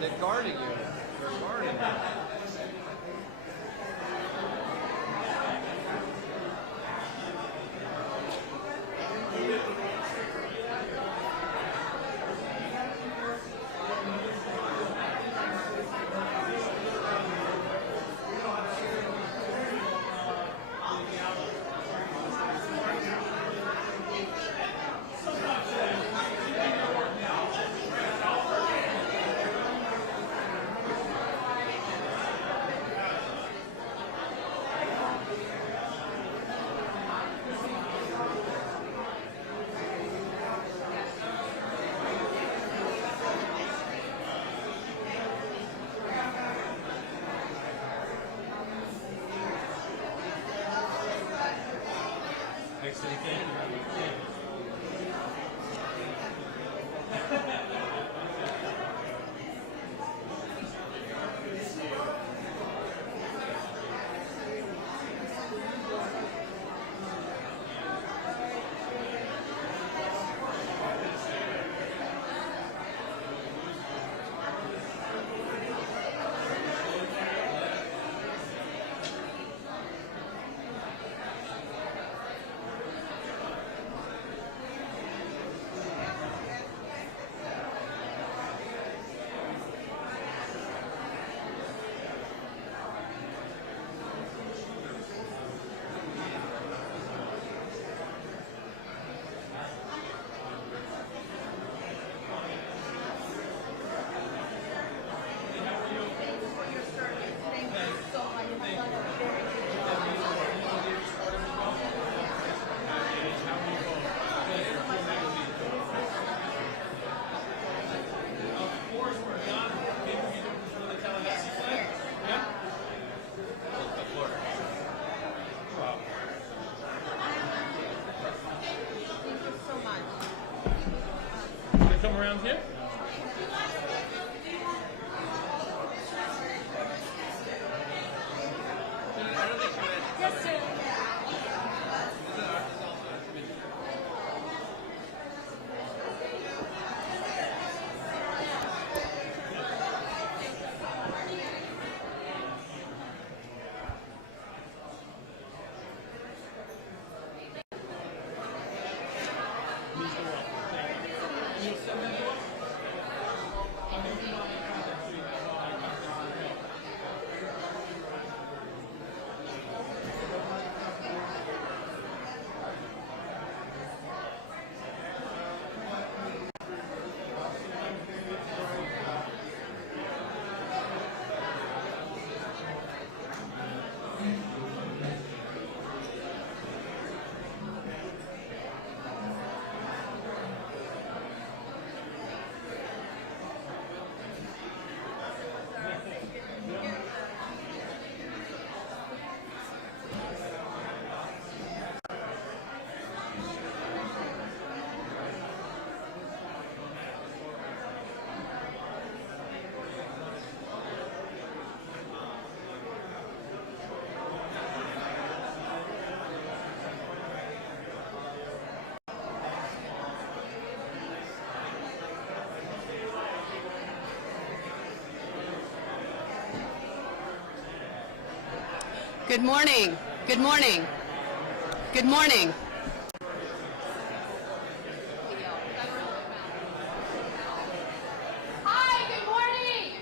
They're guarding you. They're guarding you. Come around here. Yes, sir. Good morning. Good morning. Good morning. Hi, good morning.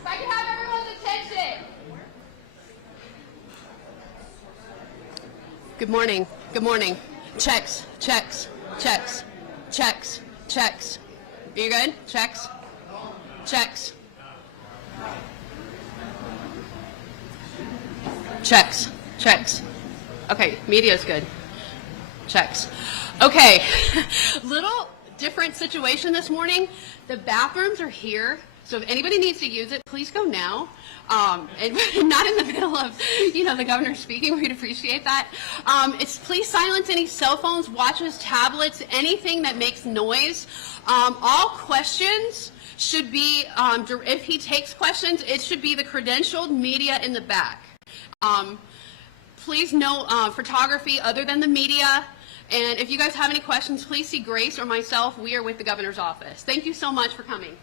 If I can have everyone's attention. Good morning. Good morning. Checks. Checks. Checks. Checks. Checks. Are you good? Checks. Checks. Checks. Checks. Okay, media's good. Checks. Okay, little different situation this morning. The bathrooms are here, so if anybody needs to use it, please go now. And not in the middle of, the governor speaking. We'd appreciate that. Please silence any cell phones, watches, tablets, anything that makes noise. All questions should be, if he takes questions, it should be the credentialed media in the back. Please no photography other than the media. And if you guys have any questions, please see Grace or myself. We are with the governor's office. Thank you so much for coming.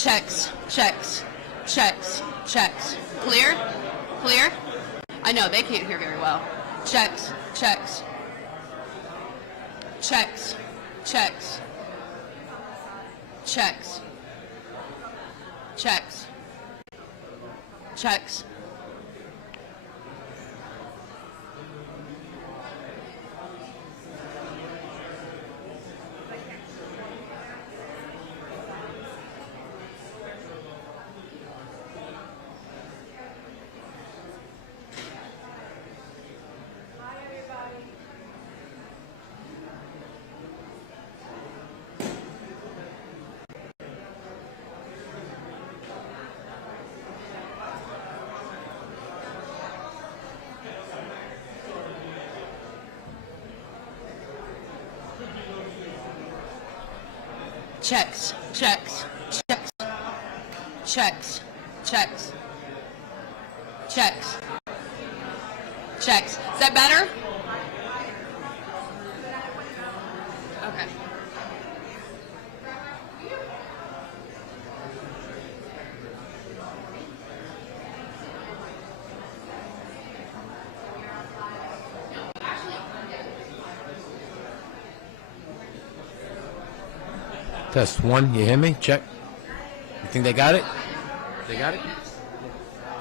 Checks, checks, checks, checks. Clear? Clear? I know, they can't hear very well. Checks, checks, checks, checks, checks, checks, checks. Checks, checks, checks, checks, checks, checks, checks. Is that better? Okay. Test one, you hear me? Check. You think they got it? They got it?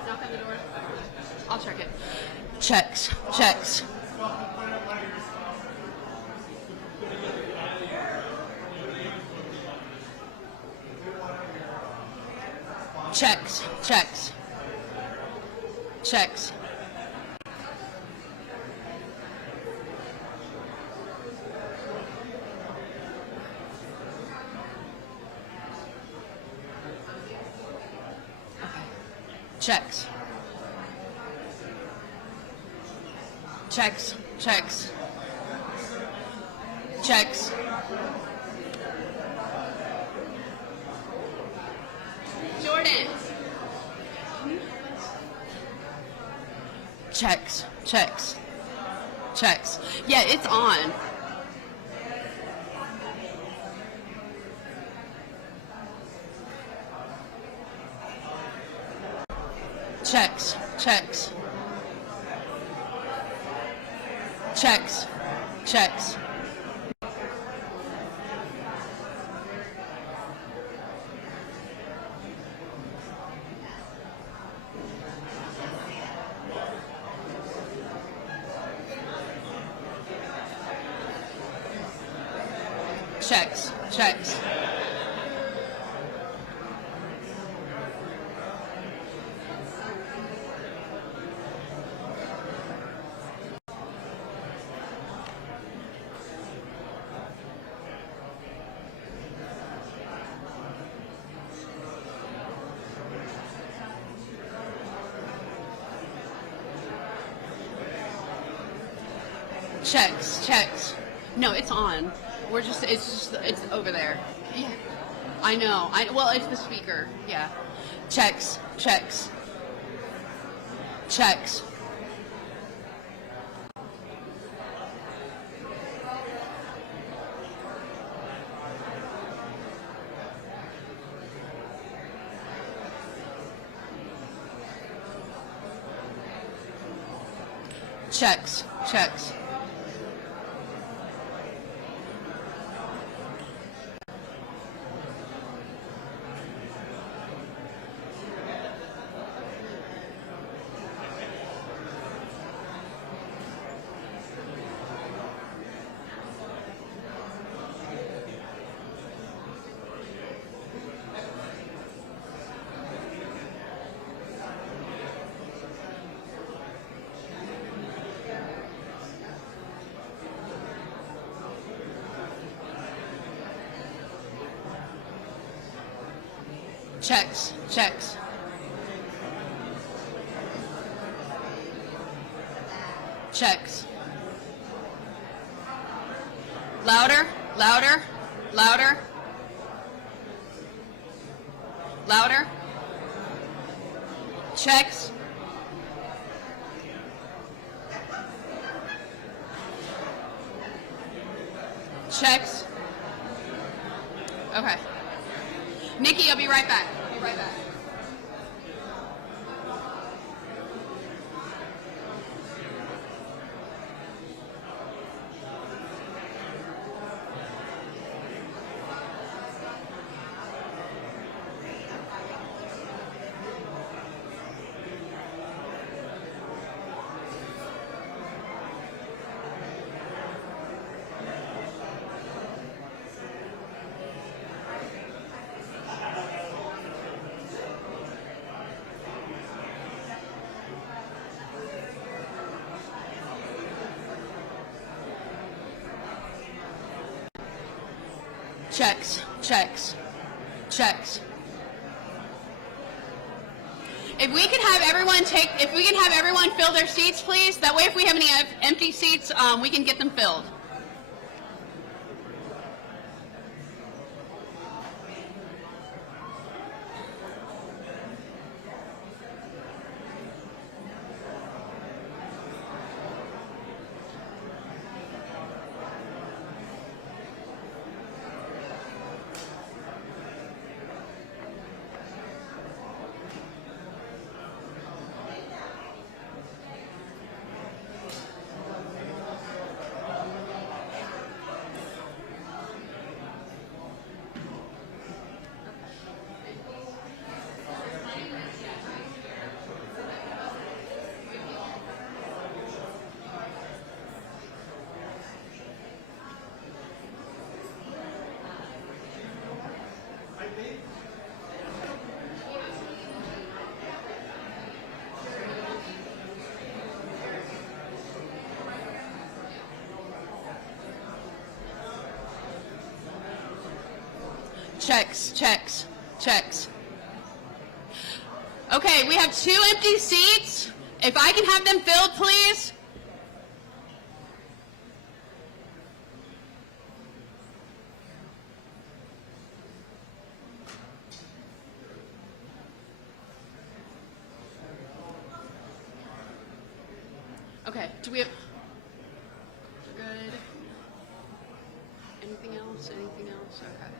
Knock on the door. I'll check it. Checks, checks. Checks, checks, checks. Checks. Checks, checks, checks. Jordan. Checks, checks, checks. Yeah, it's on. Checks, checks, checks, checks. Checks, checks. Checks, checks. No, it's on. It's over there. Yeah. I know. Well, it's the speaker. Yeah. Checks, checks, checks. Checks, checks. Checks, checks. Checks. Louder, louder, louder. Louder. Checks. Checks. Okay. Nikki, I'll be right back. I'll be right back. Checks, checks, checks. If we can have everyone fill their seats, please. That way, if we have any empty seats, we can get them filled. Checks, checks, checks. Okay, we have 2 empty seats. If I can have them filled, please. Okay, do we have... Good. Anything else? Anything else? Okay.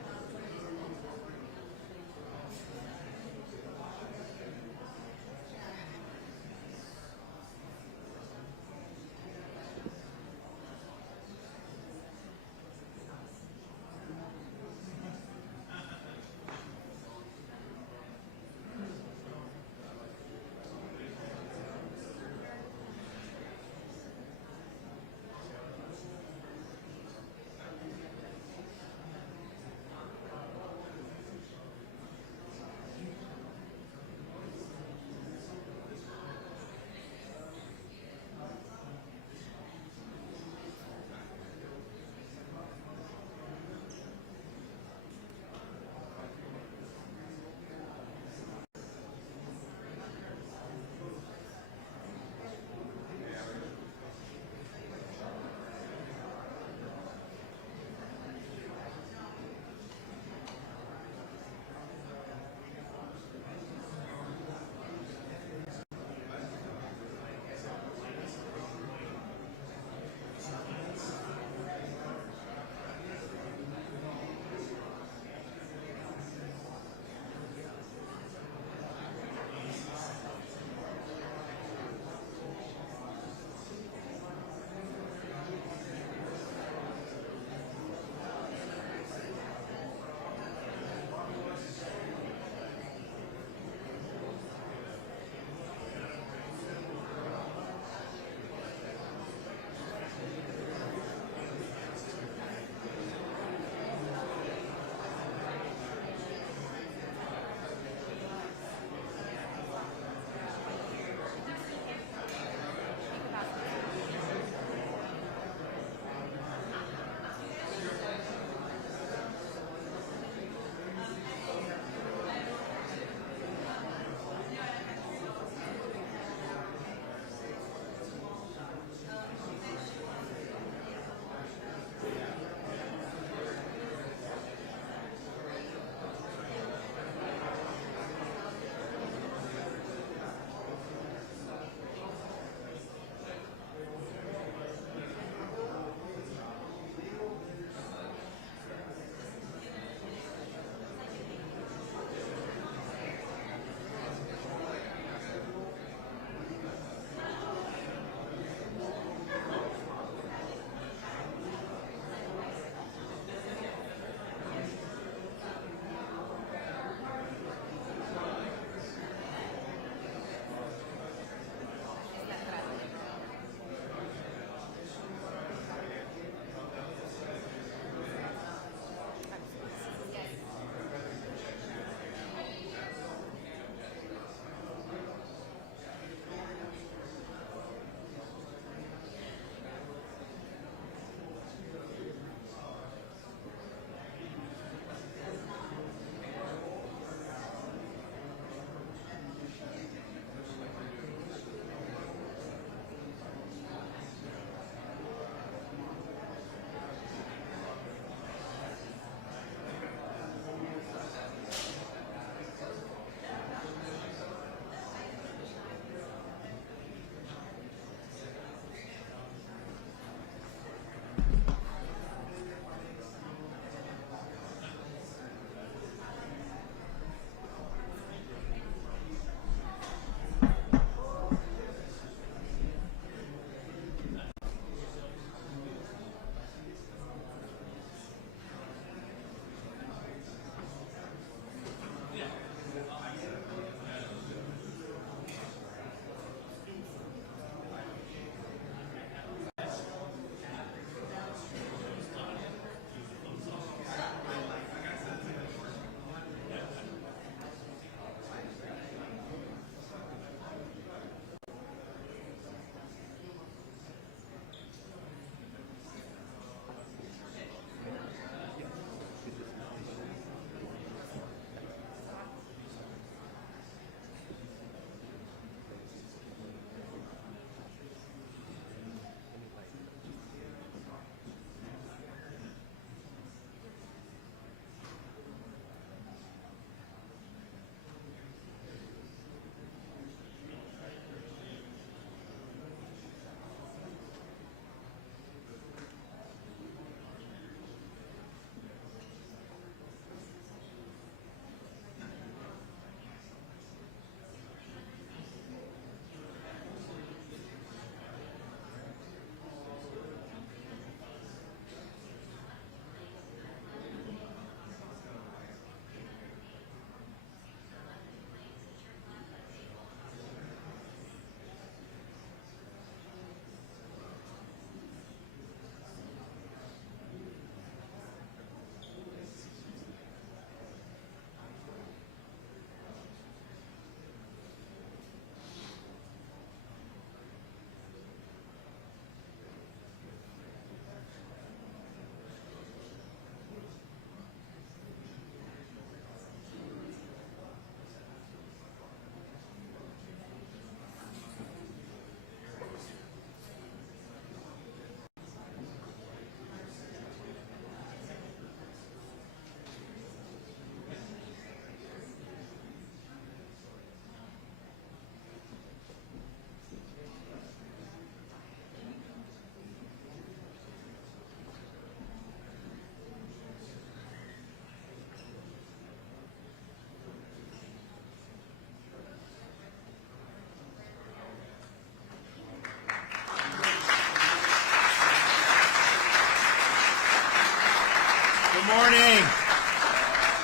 morning.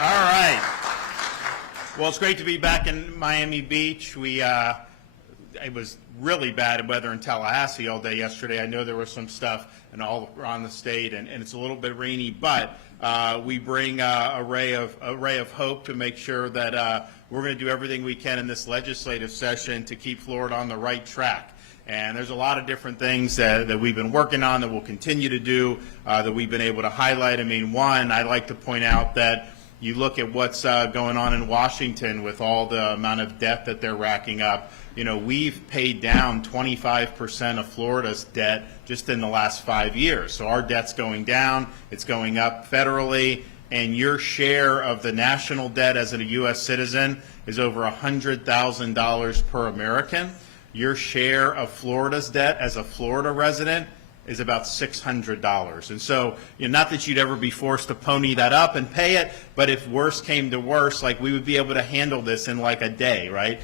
All right. Well, it's great to be back in Miami Beach. It was really bad weather in Tallahassee all day yesterday. I know there was some stuff and all around the state, and it's a little bit rainy, but we bring a ray of hope to make sure that we're going to do everything we can in this legislative session to keep Florida on the right track. And there's a lot of different things that we've been working on that we'll continue to do, that we've been able to highlight. I mean, one, I'd like to point out that you look at what's going on in Washington with all the amount of debt that they're racking up. You know, we've paid down 25% of Florida's debt just in the last 5 years. So our debt's going down, it's going up federally, and your share of the national debt as a U.S. citizen is over $100,000 per American. Your share of Florida's debt as a Florida resident is about $600. And so, you know, not that you'd ever be forced to pony that up and pay it, but if worse came to worse, like we would be able to handle this in like a day, right?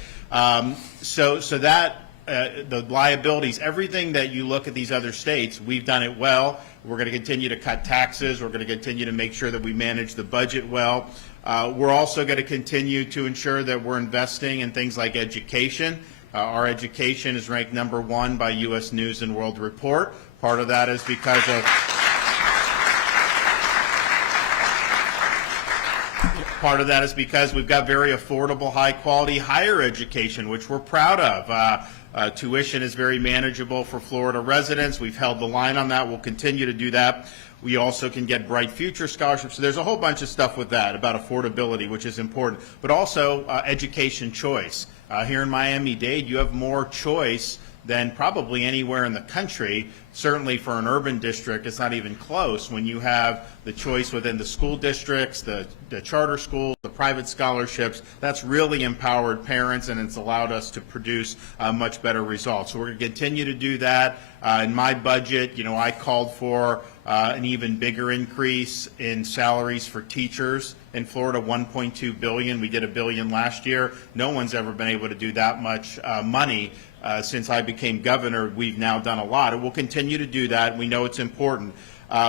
So that the liabilities, everything that you look at these other states, we've done it well. We're going to continue to cut taxes. We're going to continue to make sure that we manage the budget well. We're also going to continue to ensure that we're investing in things like education. Our education is ranked #1 by U.S. News and World Report. Part of that is because we've got very affordable, high-quality higher education, which we're proud of. Tuition is very manageable for Florida residents. We've held the line on that. We'll continue to do that. We also can get Bright Future scholarships. So there's a whole bunch of stuff with that about affordability, which is important, but also education choice. Here in Miami-Dade, you have more choice than probably anywhere in the country. Certainly for an urban district, it's not even close when you have the choice within the school districts, the charter schools, the private scholarships. That's really empowered parents, and it's allowed us to produce much better results. So we're going to continue to do that. In my budget, you know, I called for an even bigger increase in salaries for teachers in Florida, $1.2 billion. We did $1 billion last year. No one's ever been able to do that much money. Since I became governor, we've now done a lot, and we'll continue to do that. We know it's important.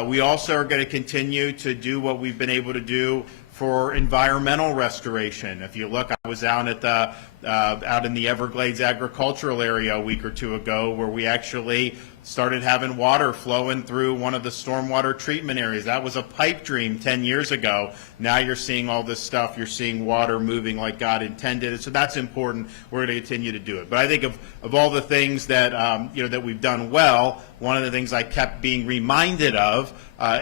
We also are going to continue to do what we've been able to do for environmental restoration. If you look, I was out at out in the Everglades agricultural area a week or two ago, where we actually started having water flowing through one of the stormwater treatment areas. That was a pipe dream 10 years ago. Now you're seeing all this stuff. You're seeing water moving like God intended. So that's important. We're going to continue to do it. But I think of all the things that that we've done well, one of the things I kept being reminded of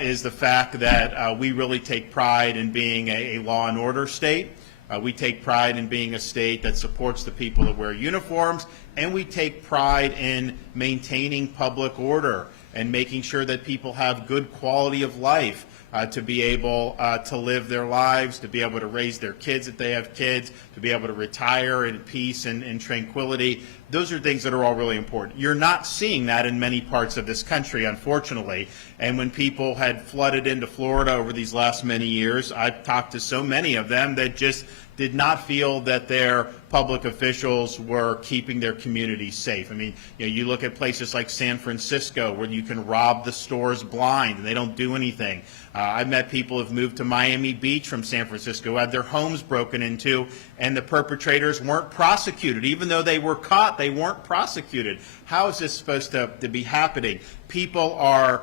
is the fact that we really take pride in being a law and order state. We take pride in being a state that supports the people that wear uniforms, and we take pride in maintaining public order and making sure that people have good quality of life to be able to live their lives, to be able to raise their kids if they have kids, to be able to retire in peace and tranquility. Those are things that are all really important. You're not seeing that in many parts of this country, unfortunately. And when people had flooded into Florida over these last many years, I've talked to so many of them that just did not feel that their public officials were keeping their communities safe. I mean, you look at places like San Francisco where you can rob the stores blind and they don't do anything. I've met people who've moved to Miami Beach from San Francisco who had their homes broken into, and the perpetrators weren't prosecuted. Even though they were caught, they weren't prosecuted. How is this supposed to be happening? People are,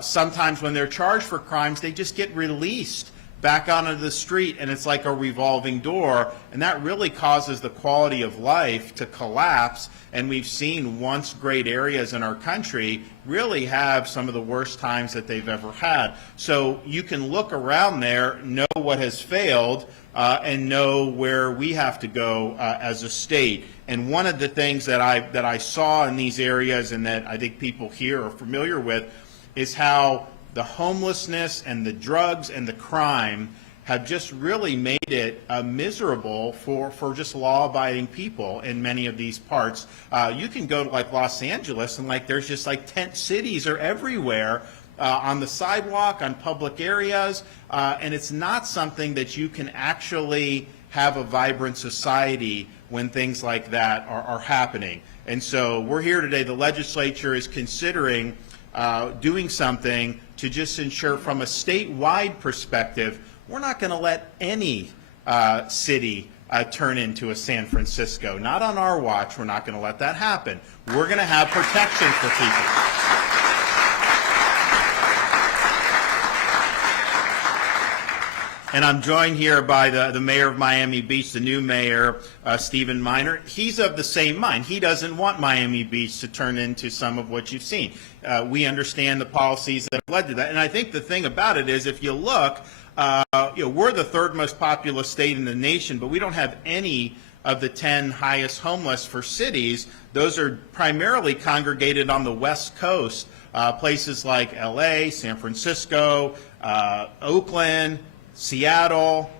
sometimes when they're charged for crimes, they just get released back onto the street, and it's like a revolving door, and that really causes the quality of life to collapse. And we've seen once great areas in our country really have some of the worst times that they've ever had. So you can look around there, know what has failed, and know where we have to go as a state. And one of the things that I saw in these areas, and that I think people here are familiar with, is how the homelessness and the drugs and the crime have just really made it miserable for just law-abiding people in many of these parts. You can go to like Los Angeles, and like there's just like tent cities are everywhere on the sidewalk, on public areas, and it's not something that you can actually have a vibrant society when things like that are happening. And so we're here today. The legislature is considering doing something to just ensure from a statewide perspective, we're not going to let any city turn into a San Francisco. Not on our watch. We're not going to let that happen. We're going to have protection for people. And I'm joined here by the mayor of Miami Beach, the new mayor, Stephen Miner. He's of the same mind. He doesn't want Miami Beach to turn into some of what you've seen. We understand the policies that have led to that. And I think the thing about it is, if you look, we're the third most populous state in the nation, but we don't have any of the 10 highest homeless for cities. Those are primarily congregated on the West Coast, places like LA, San Francisco, Oakland, Seattle,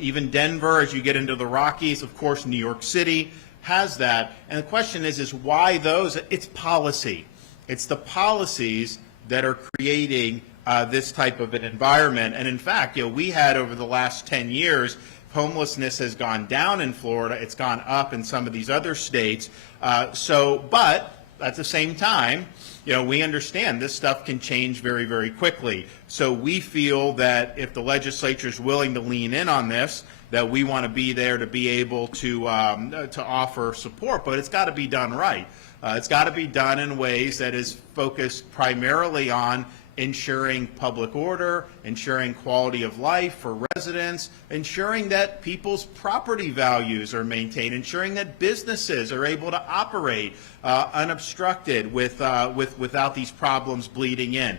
even Denver, as you get into the Rockies. Of course, New York City has that. And the question is why those? It's policy. It's the policies that are creating this type of an environment. And in fact, we had over the last 10 years, homelessness has gone down in Florida. It's gone up in some of these other states. But at the same time, we understand this stuff can change very, very quickly. So we feel that if the legislature is willing to lean in on this, that we want to be there to be able to offer support. But it's got to be done right. It's got to be done in ways that is focused primarily on ensuring public order, ensuring quality of life for residents, ensuring that people's property values are maintained, ensuring that businesses are able to operate unobstructed without these problems bleeding in.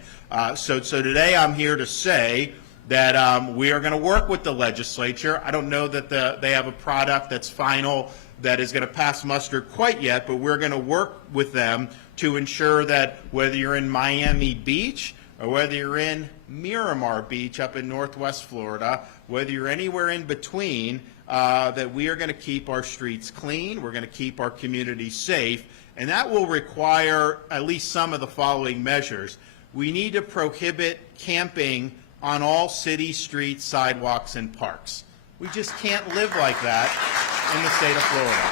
So today I'm here to say that we are going to work with the legislature. I don't know that they have a product that's final that is going to pass muster quite yet, but we're going to work with them to ensure that whether you're in Miami Beach or whether you're in Miramar Beach up in Northwest Florida, whether you're anywhere in between, that we are going to keep our streets clean, we're going to keep our communities safe, and that will require at least some of the following measures. We need to prohibit camping on all city streets, sidewalks, and parks. We just can't live like that in the state of Florida.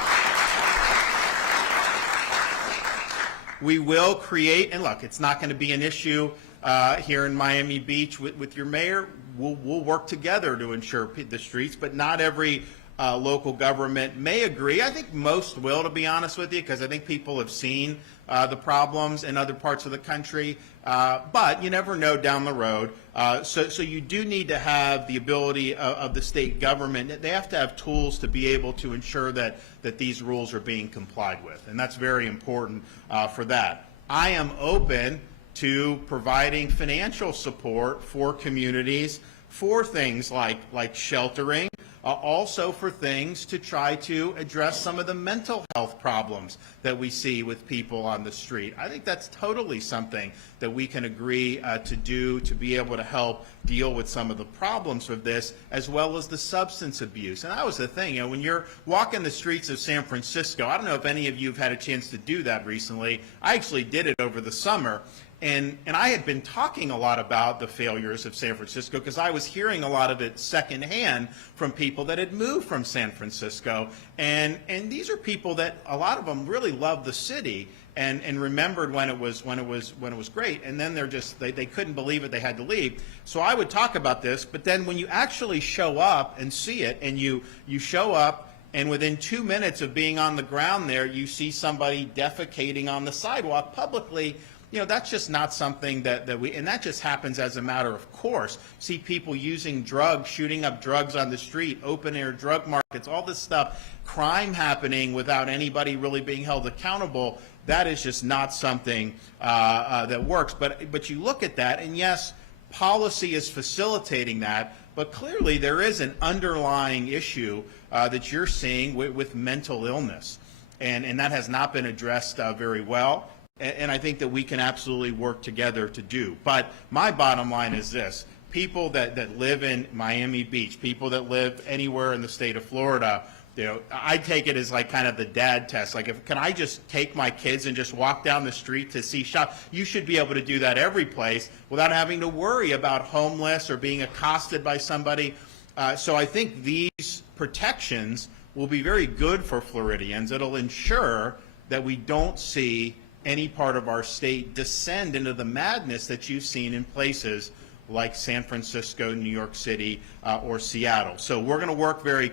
We will create, and look, it's not going to be an issue here in Miami Beach with your mayor. We'll work together to ensure the streets, but not every local government may agree. I think most will, to be honest with you, because I think people have seen the problems in other parts of the country, but you never know down the road. So you do need to have the ability of the state government. They have to have tools to be able to ensure that these rules are being complied with, and that's very important for that. I am open to providing financial support for communities for things like sheltering, also for things to try to address some of the mental health problems that we see with people on the street. I think that's totally something that we can agree to do to be able to help deal with some of the problems with this, as well as the substance abuse. And that was the thing, when you're walking the streets of San Francisco, I don't know if any of you have had a chance to do that recently. I actually did it over the summer. And I had been talking a lot about the failures of San Francisco because I was hearing a lot of it secondhand from people that had moved from San Francisco. And these are people that a lot of them really loved the city and remembered when it was great. And then they couldn't believe it, they had to leave. So I would talk about this, but then when you actually show up and see it, and you show up, and within 2 minutes of being on the ground there, you see somebody defecating on the sidewalk publicly. That's just not something that we, and that just happens as a matter of course. See people using drugs, shooting up drugs on the street, open air drug markets, all this stuff, crime happening without anybody really being held accountable. That is just not something that works. But you look at that, and yes, policy is facilitating that, but clearly there is an underlying issue that you're seeing with mental illness, and that has not been addressed very well. And I think that we can absolutely work together to do. But my bottom line is this. People that live in Miami Beach, people that live anywhere in the state of Florida, I take it as like kind of the dad test. Like, can I just take my kids and just walk down the street to see shop? You should be able to do that every place without having to worry about homeless or being accosted by somebody. So I think these protections will be very good for Floridians. It'll ensure that we don't see any part of our state descend into the madness that you've seen in places like San Francisco, New York City, or Seattle. So we're going to work very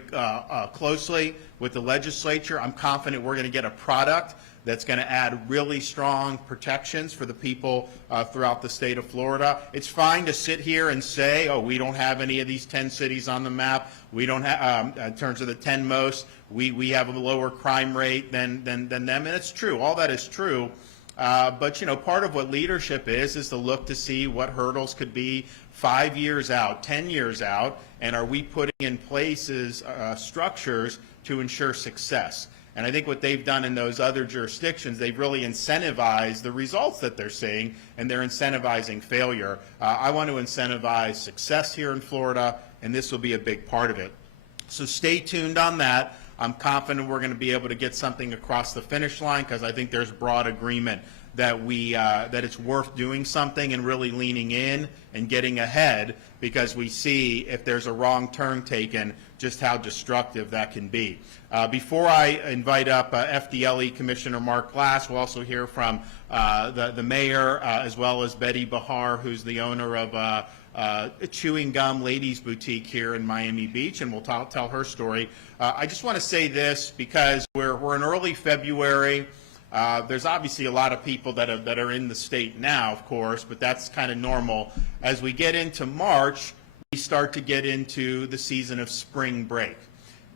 closely with the legislature. I'm confident we're going to get a product that's going to add really strong protections for the people throughout the state of Florida. It's fine to sit here and say, oh, we don't have any of these 10 cities on the map. We don't have, in terms of the 10 most, we have a lower crime rate than them, and it's true. All that is true. But, you know, part of what leadership is to look to see what hurdles could be 5 years out, 10 years out, and are we putting in places structures to ensure success. And I think what they've done in those other jurisdictions, they've really incentivized the results that they're seeing, and they're incentivizing failure. I want to incentivize success here in Florida, and this will be a big part of it. So stay tuned on that. I'm confident we're going to be able to get something across the finish line, because I think there's broad agreement that that it's worth doing something and really leaning in and getting ahead, because we see if there's a wrong turn taken, just how destructive that can be. Before I invite up FDLE Commissioner Mark Glass, we'll also hear from the mayor as well as Betty Bahar, who's the owner of a chewing gum ladies boutique here in Miami Beach, and we'll tell her story. I just want to say this because we're in early February. There's obviously a lot of people that are in the state now, of course, but that's kind of normal. As we get into March, we start to get into the season of spring break.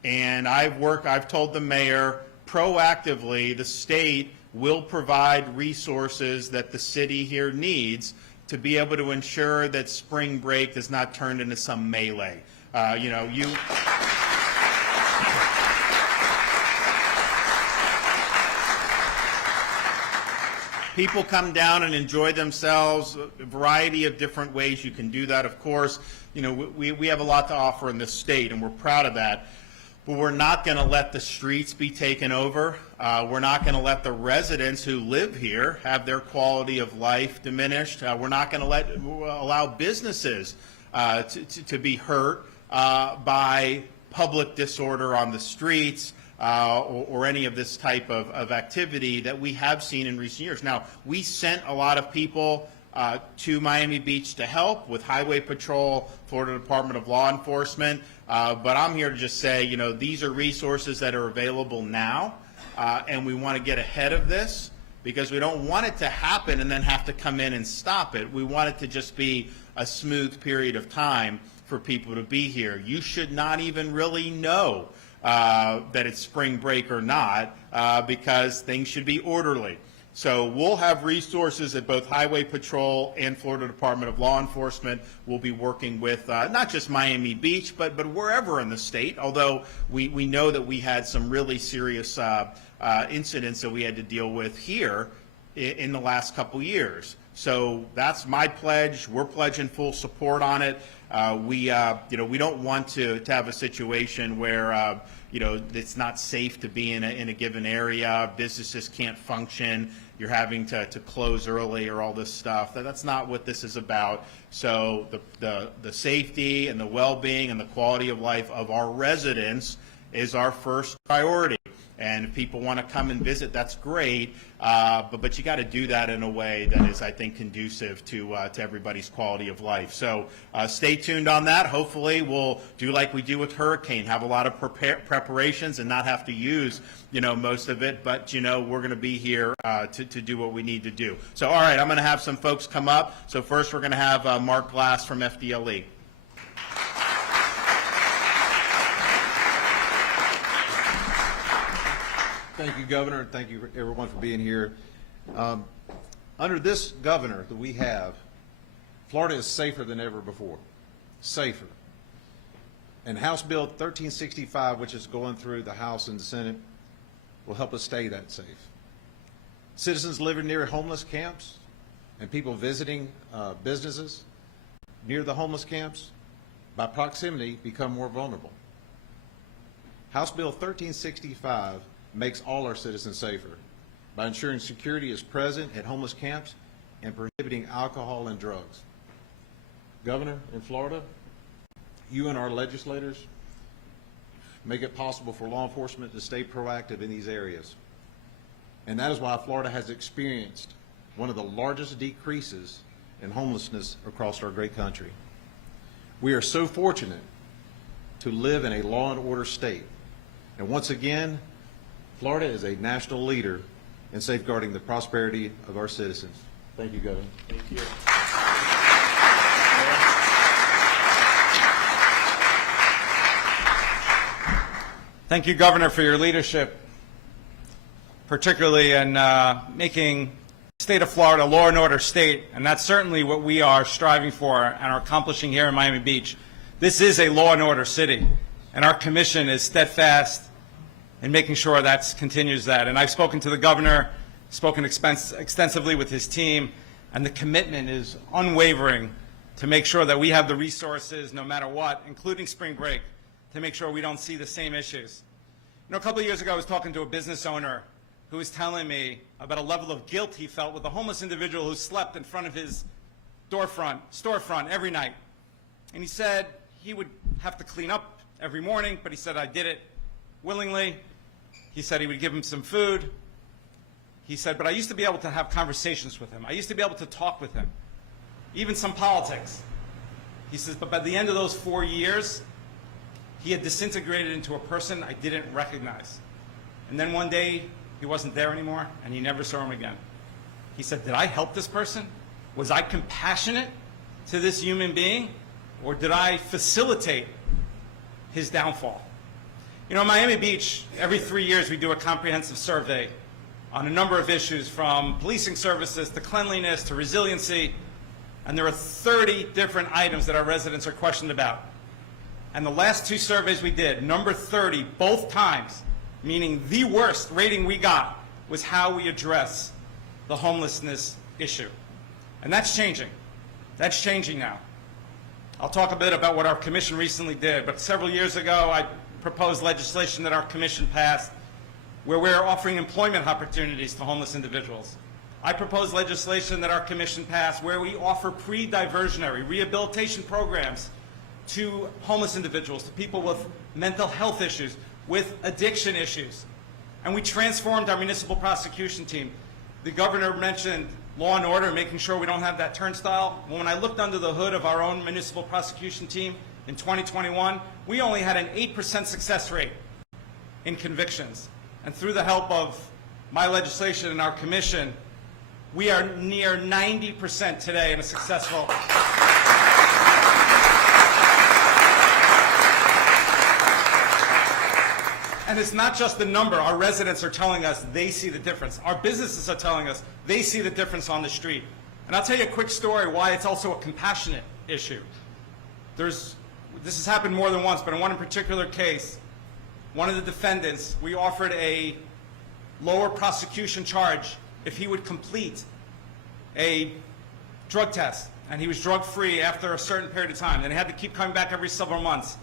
And I've told the mayor proactively the state will provide resources that the city here needs to be able to ensure that spring break does not turn into some melee. People come down and enjoy themselves, a variety of different ways you can do that. Of course, you know, we have a lot to offer in this state, and we're proud of that. But we're not going to let the streets be taken over. We're not going to let the residents who live here have their quality of life diminished. We're not going to allow businesses to be hurt by public disorder on the streets, or any of this type of activity that we have seen in recent years. Now, we sent a lot of people to Miami Beach to help with Highway Patrol, Florida Department of Law Enforcement, but I'm here to just say, you know, these are resources that are available now, and we want to get ahead of this because we don't want it to happen and then have to come in and stop it. We want it to just be a smooth period of time for people to be here. You should not even really know that it's spring break or not, because things should be orderly. So we'll have resources at both Highway Patrol and Florida Department of Law Enforcement. We'll be working with not just Miami Beach, but wherever in the state, although we know that we had some really serious incidents that we had to deal with here in the last couple years. So that's my pledge. We're pledging full support on it. We don't want to have a situation where it's not safe to be in a given area. Businesses can't function. You're having to close early or all this stuff. That's not what this is about. So the safety and the well-being and the quality of life of our residents is our first priority. And if people want to come and visit, that's great, but you got to do that in a way that is, I think, conducive to everybody's quality of life. So stay tuned on that. Hopefully we'll do like we do with hurricane, have a lot of preparations and not have to use, most of it, but, we're going to be here to do what we need to do. So, all right, I'm going to have some folks come up. So first we're going to have Mark Glass from FDLE. Thank you, Governor, and thank you everyone for being here. Under this governor that we have, Florida is safer than ever before. Safer. And House Bill 1365, which is going through the House and the Senate, will help us stay that safe. Citizens living near homeless camps and people visiting businesses near the homeless camps, by proximity, become more vulnerable. House Bill 1365 makes all our citizens safer by ensuring security is present at homeless camps and prohibiting alcohol and drugs. Governor, in Florida, you and our legislators make it possible for law enforcement to stay proactive in these areas. And that is why Florida has experienced one of the largest decreases in homelessness across our great country. We are so fortunate to live in a law and order state. And once again, Florida is a national leader in safeguarding the prosperity of our citizens. Thank you, Governor. Thank you. Thank you, Governor, for your leadership, particularly in making the state of Florida a law and order state, and that's certainly what we are striving for and are accomplishing here in Miami Beach. This is a law and order city, and our commission is steadfast in making sure that continues that. And I've spoken to the governor, spoken extensively with his team, and the commitment is unwavering to make sure that we have the resources, no matter what, including spring break, to make sure we don't see the same issues. You know, a couple of years ago, I was talking to a business owner who was telling me about a level of guilt he felt with a homeless individual who slept in front of his storefront every night. And he said he would have to clean up every morning, but he said, I did it willingly. He said he would give him some food. He said, but I used to be able to have conversations with him. I used to be able to talk with him, even some politics. He says, but by the end of those 4 years, he had disintegrated into a person I didn't recognize. And then one day, he wasn't there anymore, and he never saw him again. He said, did I help this person? Was I compassionate to this human being? Or did I facilitate his downfall? You know, in Miami Beach, every 3 years we do a comprehensive survey on a number of issues, from policing services to cleanliness to resiliency, and there are 30 different items that our residents are questioned about. And the last 2 surveys we did, number 30, both times, meaning the worst rating we got, was how we address the homelessness issue. And that's changing. That's changing now. I'll talk a bit about what our commission recently did, but several years ago I proposed legislation that our commission passed where we're offering employment opportunities to homeless individuals. I proposed legislation that our commission passed where we offer pre-diversionary rehabilitation programs to homeless individuals, to people with mental health issues, with addiction issues. And we transformed our municipal prosecution team. The governor mentioned law and order, making sure we don't have that turnstile. When I looked under the hood of our own municipal prosecution team in 2021, we only had an 8% success rate in convictions. And through the help of my legislation and our commission, we are near 90% today in a successful. And it's not just the number. Our residents are telling us they see the difference. Our businesses are telling us they see the difference on the street. And I'll tell you a quick story why it's also a compassionate issue. This has happened more than once, but in one particular case, one of the defendants, we offered a lower prosecution charge if he would complete a drug test. And he was drug-free after a certain period of time. And he had to keep coming back every several months.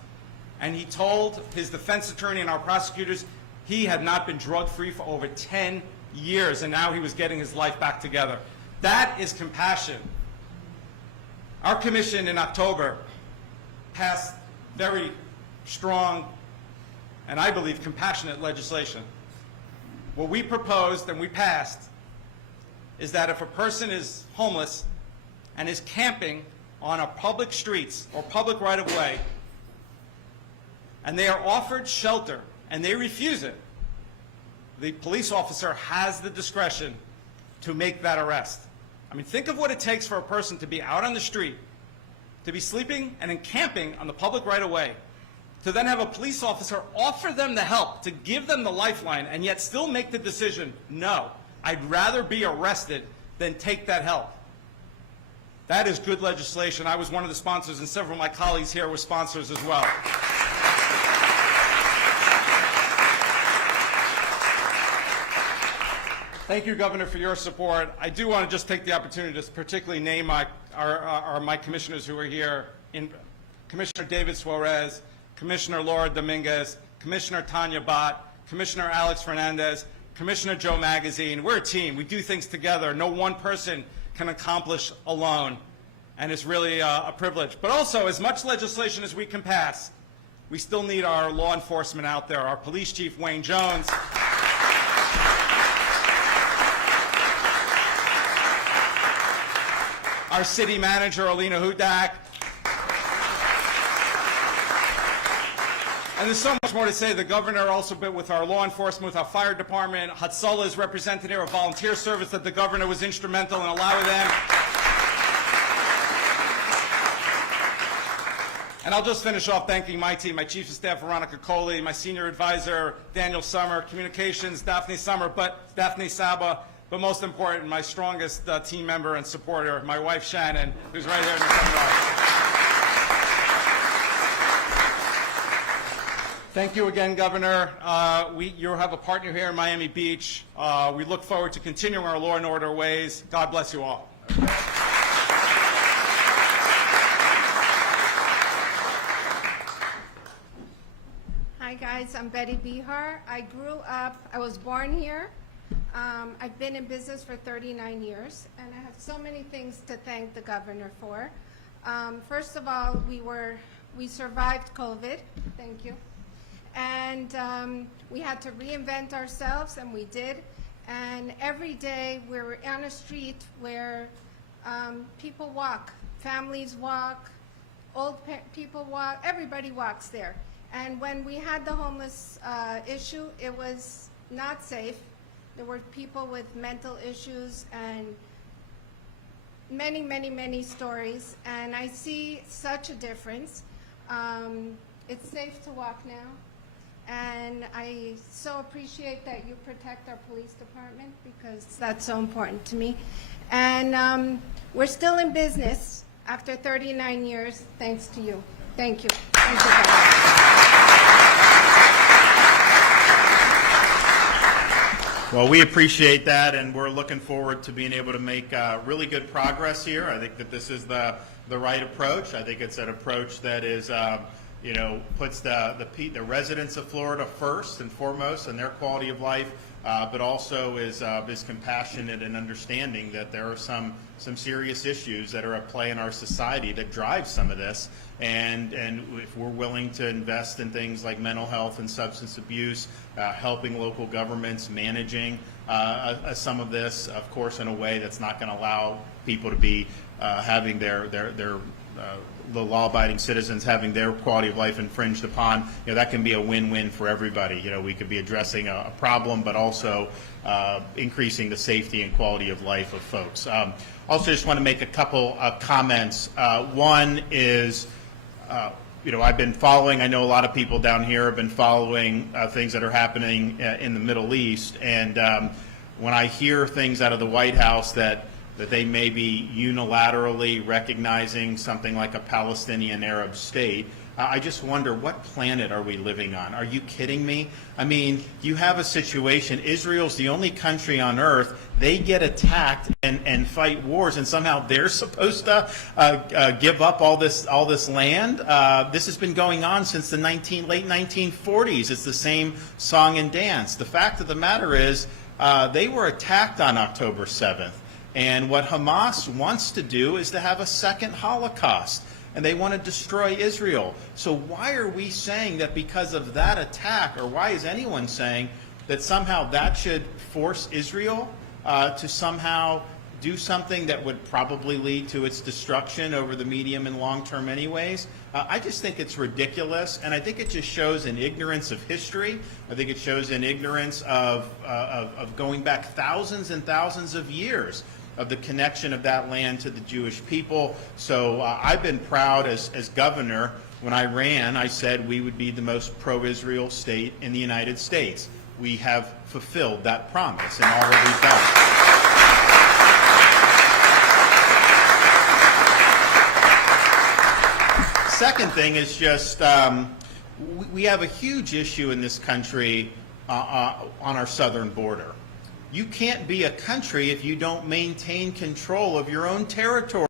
And he told his defense attorney and our prosecutors he had not been drug-free for over 10 years, and now he was getting his life back together. That is compassion. Our commission in October passed very strong and, I believe, compassionate legislation. What we proposed and we passed is that if a person is homeless and is camping on a public streets or public right-of-way, and they are offered shelter and they refuse it, the police officer has the discretion to make that arrest. I mean, think of what it takes for a person to be out on the street, to be sleeping and encamping on the public right-of-way, to then have a police officer offer them the help, to give them the lifeline, and yet still make the decision, no, I'd rather be arrested than take that help. That is good legislation. I was one of the sponsors, and several of my colleagues here were sponsors as well. Thank you, Governor, for your support. I do want to just take the opportunity to particularly name my commissioners who are here. Commissioner David Suarez, Commissioner Laura Dominguez, Commissioner Tanya Bott, Commissioner Alex Fernandez, Commissioner Joe Magazine. We're a team. We do things together. No one person can accomplish alone, and it's really a privilege. But also, as much legislation as we can pass, we still need our law enforcement out there, our police chief, Wayne Jones, our city manager, Alina Hudak. And there's so much more to say. The governor also been with our law enforcement, with our fire department. Hatzalah is represented here, a volunteer service that the governor was instrumental in allowing them. And I'll just finish off thanking my team, my chief of staff, Veronica Coley, my senior advisor, Daniel Summer, communications, Daphne Saba, but most important, my strongest team member and supporter, my wife, Shannon, who's right here in the front row. Thank you again, Governor. You have a partner here in Miami Beach. We look forward to continuing our law and order ways. God bless you all. Hi guys, I'm Betty Bihar. I was born here. I've been in business for 39 years, and I have so many things to thank the governor for. First of all, we survived COVID. Thank you. And we had to reinvent ourselves, and we did. And every day we're on a street where people walk, families walk, people walk, everybody walks there. And when we had the homeless issue, it was not safe. There were people with mental issues and many, many, many stories. And I see such a difference. It's safe to walk now. And I so appreciate that you protect our police department, because that's so important to me. And we're still in business after 39 years, thanks to you. Thank you. Thank you, guys. Well, we appreciate that, and we're looking forward to being able to make really good progress here. I think that this is the right approach. I think it's an approach that is puts the residents of Florida first and foremost and their quality of life, but also is compassionate and understanding that there are some serious issues that are at play in our society that drive some of this. And if we're willing to invest in things like mental health and substance abuse, helping local governments managing some of this, of course, in a way that's not going to allow people to be having the law-abiding citizens having their quality of life infringed upon, that can be a win-win for everybody. We could be addressing a problem, but also increasing the safety and quality of life of folks. Also, just want to make a couple of comments. One is, I've been following, I know a lot of people down here have been following things that are happening in the Middle East, and when I hear things out of the White House that they may be unilaterally recognizing something like a Palestinian Arab state, I just wonder, what planet are we living on? Are you kidding me? I mean, you have a situation, Israel's the only country on earth, they get attacked and fight wars, and somehow they're supposed to give up all this land? This has been going on since the late 1940s. It's the same song and dance. The fact of the matter is, they were attacked on October 7th. And what Hamas wants to do is to have a second Holocaust, and they want to destroy Israel. So why are we saying that because of that attack, or why is anyone saying that somehow that should force Israel to somehow do something that would probably lead to its destruction over the medium and long term anyways? I just think it's ridiculous, and I think it just shows an ignorance of history. I think it shows an ignorance of going back thousands and thousands of years of the connection of that land to the Jewish people. So I've been proud as governor. When I ran, I said we would be the most pro-Israel state in the United States. We have fulfilled that promise in all that we've done. Second thing is just we have a huge issue in this country on our southern border. You can't be a country if you don't maintain control of your own territory.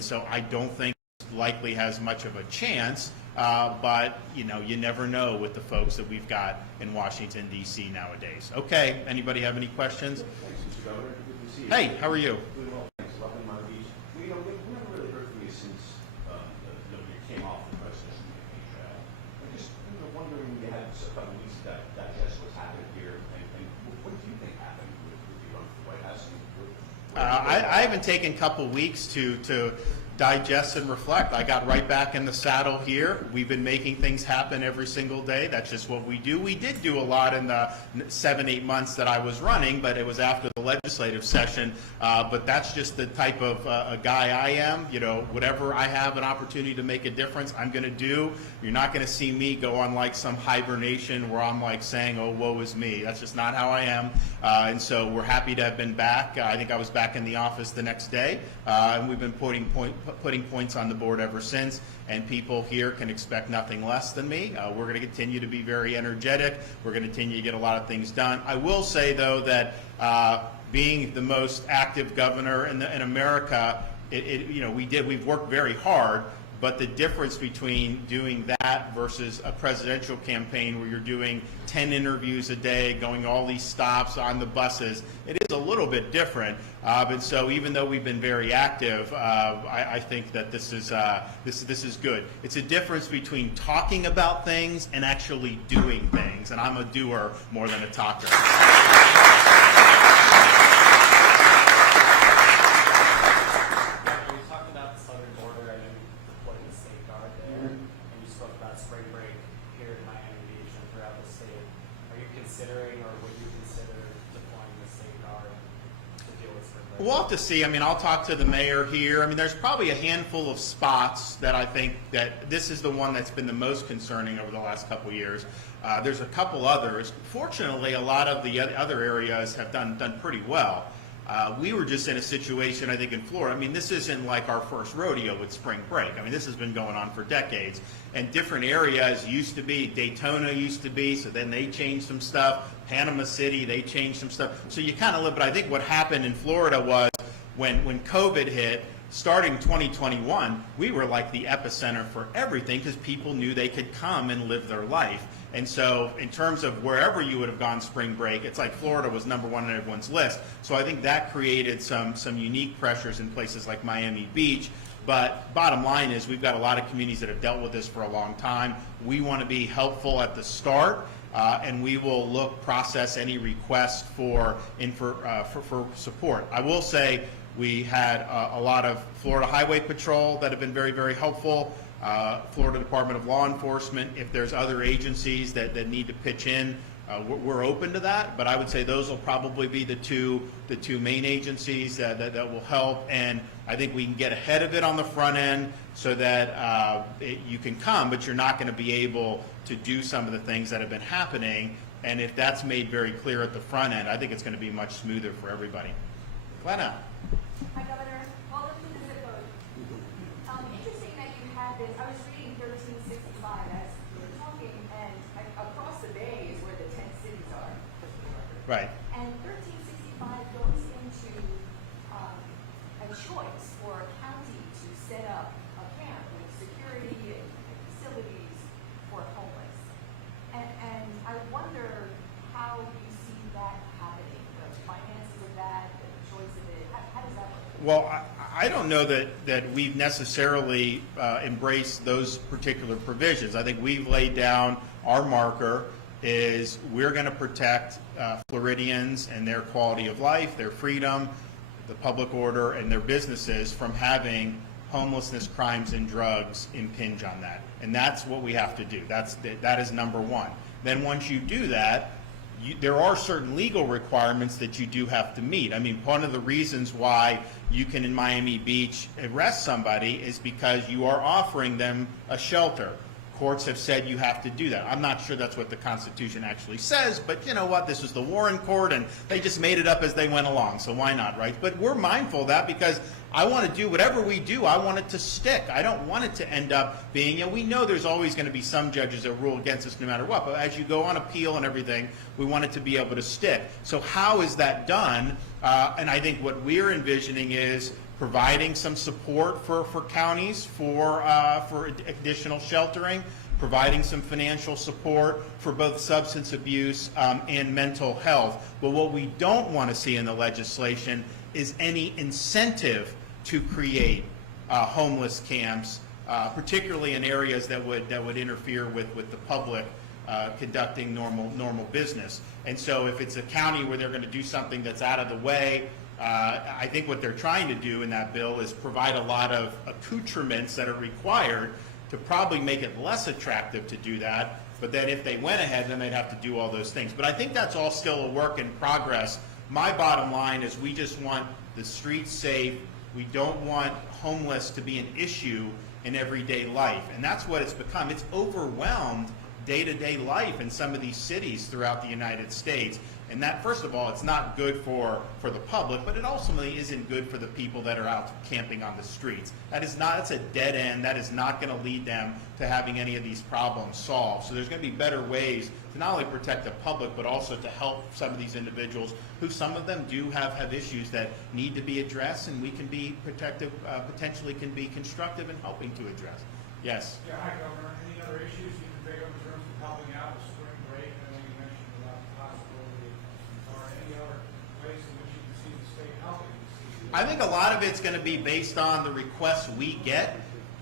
So I don't think it likely has much of a chance, but you know, you never know with the folks that we've got in Washington, D.C. nowadays. Okay, anybody have any questions? Thanks, Mr. Governor. Good to see you. Hey, how are you? Doing well, thanks. Lovely Myrtle Beach. We haven't really heard from you since you came off the presidential campaign trail. I'm just wondering, you had a couple weeks to digest what's happened here, and what do you think happened with you running for the White House? I haven't taken a couple weeks to digest and reflect. I got right back in the saddle here. We've been making things happen every single day. That's just what we do. We did do a lot in the 7-8 months that I was running, but it was after the legislative session. But that's just the type of a guy I am. You know, whatever I have an opportunity to make a difference, I'm going to do. You're not going to see me go on like some hibernation where I'm like saying, oh, woe is me. That's just not how I am. And so we're happy to have been back. I think I was back in the office the next day, and we've been putting points on the board ever since, and people here can expect nothing less than me. We're going to continue to be very energetic. We're going to continue to get a lot of things done. I will say, though, that being the most active governor in America, we've worked very hard. But the difference between doing that versus a presidential campaign where you're doing 10 interviews a day, going all these stops on the buses, it is a little bit different. And so even though we've been very active, I think that this is good. It's a difference between talking about things and actually doing things. And I'm a doer more than a talker. We'll have to see. I mean, I'll talk to the mayor here. I mean, there's probably a handful of spots that I think that this is the one that's been the most concerning over the last couple of years. There's a couple others. Fortunately, a lot of the other areas have done pretty well. We were just in a situation, I think, in Florida. I mean, this isn't like our first rodeo with spring break. I mean, this has been going on for decades. And different areas used to be, Daytona used to be, so then they changed some stuff. Panama City, they changed some stuff. So you kind of live, but I think what happened in Florida was when COVID hit, starting 2021, we were like the epicenter for everything because people knew they could come and live their life. And so in terms of wherever you would have gone spring break, it's like Florida was #1 on everyone's list. So I think that created some unique pressures in places like Miami Beach. But bottom line is we've got a lot of communities that have dealt with this for a long time. We want to be helpful at the start, and we will process any request for support. I will say we had a lot of Florida Highway Patrol that have been very, very helpful. Florida Department of Law Enforcement, if there's other agencies that need to pitch in, we're open to that, but I would say those will probably be the two main agencies that will help, and I think we can get ahead of it on the front end so that you can come, but you're not going to be able to do some of the things that have been happening, and if that's made very clear at the front end, I think it's going to be much smoother for everybody. Glenna. Hi, Governor. Welcome to the zip code. Interesting that you had this. I was reading 1365 as you were talking, and across the bay is where the 10 cities are. Right. And 1365 goes into a choice for a county to set up a camp with security and facilities for homeless. And I wonder how you see that happening, the finances of that, the choice of it. How does that work? Well, I don't know that we've necessarily embraced those particular provisions. I think we've laid down our marker is we're going to protect Floridians and their quality of life, their freedom, the public order, and their businesses from having homelessness, crimes, and drugs impinge on that. And that's what we have to do. That is #1. Then once you do that, there are certain legal requirements that you do have to meet. I mean, one of the reasons why you can in Miami Beach arrest somebody is because you are offering them a shelter. Courts have said you have to do that. I'm not sure that's what the Constitution actually says, but you know what? This is the Warren Court, and they just made it up as they went along, so why not, right? But we're mindful of that because I want to do whatever we do, I want it to stick. I don't want it to end up being, we know there's always going to be some judges that rule against us no matter what, but as you go on appeal and everything, we want it to be able to stick. So how is that done? And I think what we're envisioning is providing some support for counties for additional sheltering, providing some financial support for both substance abuse and mental health. But what we don't want to see in the legislation is any incentive to create homeless camps, particularly in areas that would interfere with the public conducting normal business. And so if it's a county where they're going to do something that's out of the way, I think what they're trying to do in that bill is provide a lot of accoutrements that are required to probably make it less attractive to do that. But then if they went ahead, then they'd have to do all those things. But I think that's all still a work in progress. My bottom line is we just want the streets safe. We don't want homeless to be an issue in everyday life. And that's what it's become. It's overwhelmed day-to-day life in some of these cities throughout the United States. And that, first of all, it's not good for the public, but it ultimately isn't good for the people that are out camping on the streets. That's a dead end. That is not going to lead them to having any of these problems solved. So there's going to be better ways to not only protect the public, but also to help some of these individuals who some of them do have issues that need to be addressed, and we can be protective, potentially can be constructive in helping to address. Yes? Yeah, hi, Governor. Any other issues you can think of in terms of helping out with spring break? I know you mentioned about the possibility, or any other ways in which you can see the state helping? I think a lot of it's going to be based on the requests we get.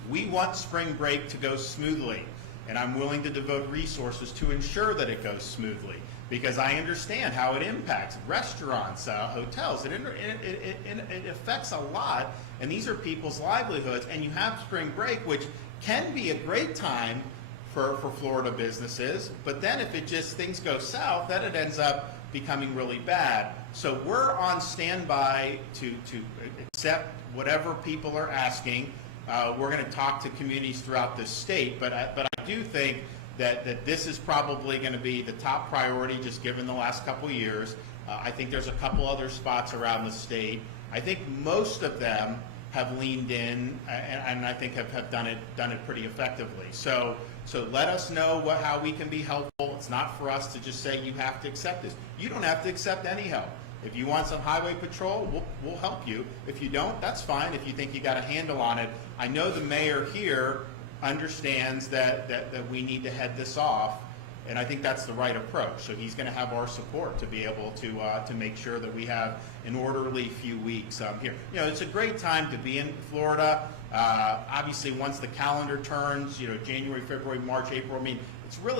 We want spring break to go smoothly, and I'm willing to devote resources to ensure that it goes smoothly, because I understand how it impacts restaurants, hotels. It affects a lot, and these are people's livelihoods. And you have spring break, which can be a great time for Florida businesses, but then if things go south, then it ends up becoming really bad. So we're on standby to accept whatever people are asking. We're going to talk to communities throughout the state, but I do think that this is probably going to be the top priority, just given the last couple of years. I think there's a couple other spots around the state. I think most of them have leaned in, and I think have done it pretty effectively. So let us know how we can be helpful. It's not for us to just say you have to accept this. You don't have to accept any help. If you want some highway patrol, we'll help you. If you don't, that's fine. If you think you got a handle on it, I know the mayor here understands that we need to head this off, and I think that's the right approach. So he's going to have our support to be able to make sure that we have an orderly few weeks here. You know, it's a great time to be in Florida. Obviously, once the calendar turns, January, February, March, April, I mean,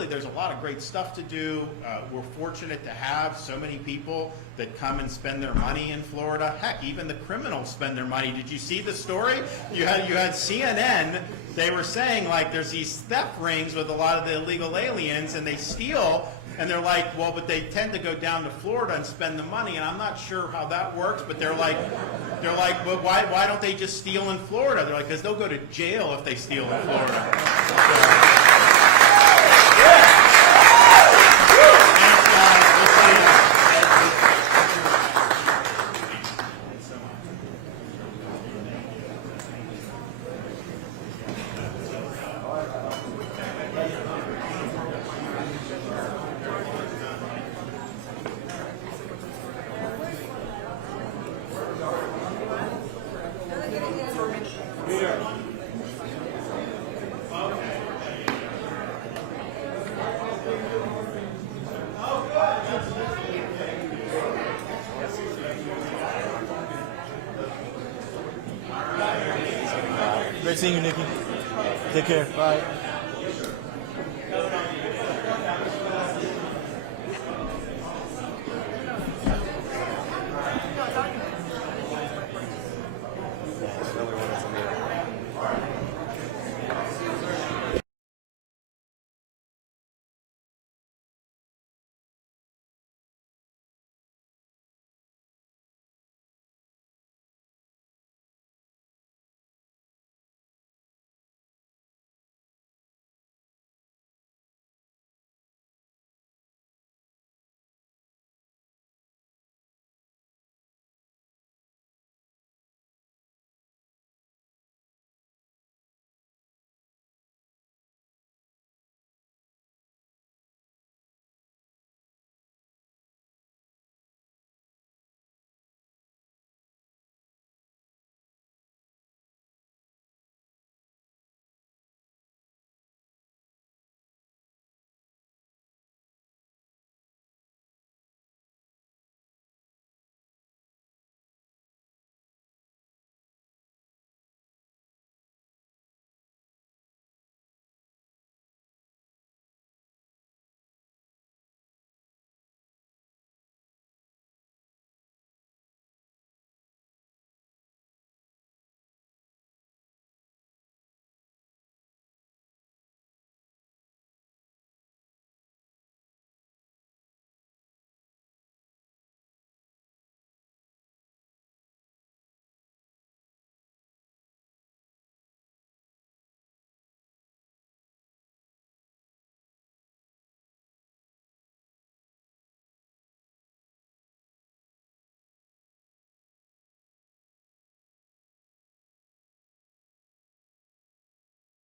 there's a lot of great stuff to do. We're fortunate to have so many people that come and spend their money in Florida. Heck, even the criminals spend their money. Did you see the story? You had CNN. They were saying, like, there's these theft rings with a lot of the illegal aliens, and they steal, and they're like, well, but they tend to go down to Florida and spend the money, and I'm not sure how that works, but they're like, well, why don't they just steal in Florida? They're like, because they'll go to jail if they steal in Florida. Great seeing you, Nikki. Take care. Bye.